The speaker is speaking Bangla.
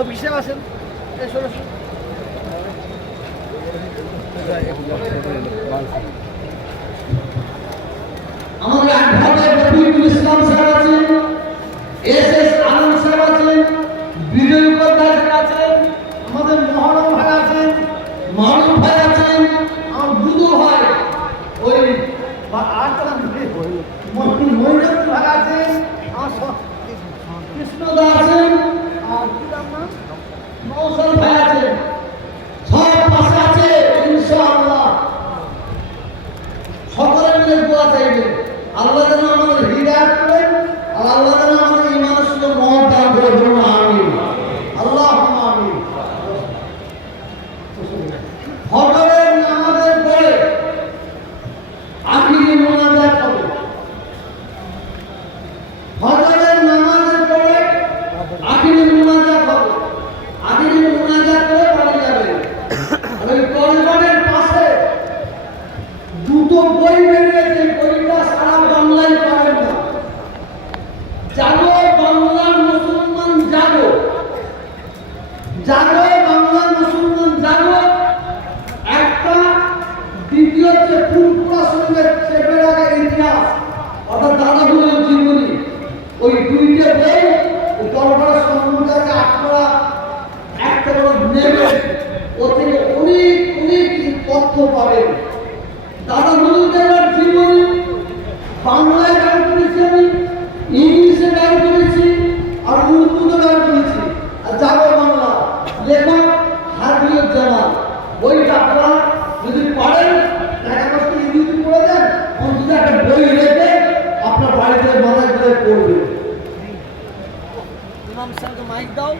অফিসে আসেন আমাদের আড্ডাতে রফিকুল ইসলাম স্যার আছেন, এস আলম স্যার আছেন, বিজয় উপাধ্যায় স্যার আছেন, আমাদের মহরম ভাই আছেন, মারুফ ভাই আছেন, আমার বুধু ভাই ওই মহিনুদ্দিন ভাই আছেন, আমার কৃষ্ণদা আছেন, আর কি নাম না নৌসাদ ভাই আছেন, সব পাশে আছে ইনশাআল্লাহ। সকলে মিলে দোয়া চাইবেন আল্লাহ যেন আমাদের হৃদায়ত করেন আর আল্লাহ যেন আমাদের ইমানের সঙ্গে মহৎ দান করে বলুন আমিন আল্লাহুম্মা আমিন। ফজরের নামাজের পরে আখিরি মোনাজাত হবে। ফজরের নামাজের পরে আখিরি মোনাজাত হবে। আখিরি মোনাজাত করে বাড়ি যাবেন। আর ওই করিডোরের পাশে দুটো বই বেরিয়েছে, বইটা সারা বাংলায় পাবেন না। জাগো বাংলার মুসলমান জাগো, জাগো বাংলার মুসলমান জাগো একটা, দ্বিতীয় হচ্ছে ফুলপুরা শরীফের চেপে রাখা ইতিহাস অর্থাৎ দাদাগুলোর জীবনী। ওই দুইটা বই দরবারের সম্মুখে আপনারা একটা করে নেবেন, ও থেকে অনেক অনেক তথ্য পাবেন। দাদা গুরুদেবের জীবনী বাংলায় গান করেছি আমি, ইংলিশে গান করেছি, আর উর্দুতে গান করেছি। আর জাগো বাংলা লেখক হাবিবুজ্জামান। বইটা আপনারা যদি পারেন টাকা কষ্ট ইংরেজি পড়ে দেন, অন্তত একটা বই রেখে আপনার বাড়িতে মাথায় করে পড়বেন। ইমাম সাহেবকে মাইক দাও।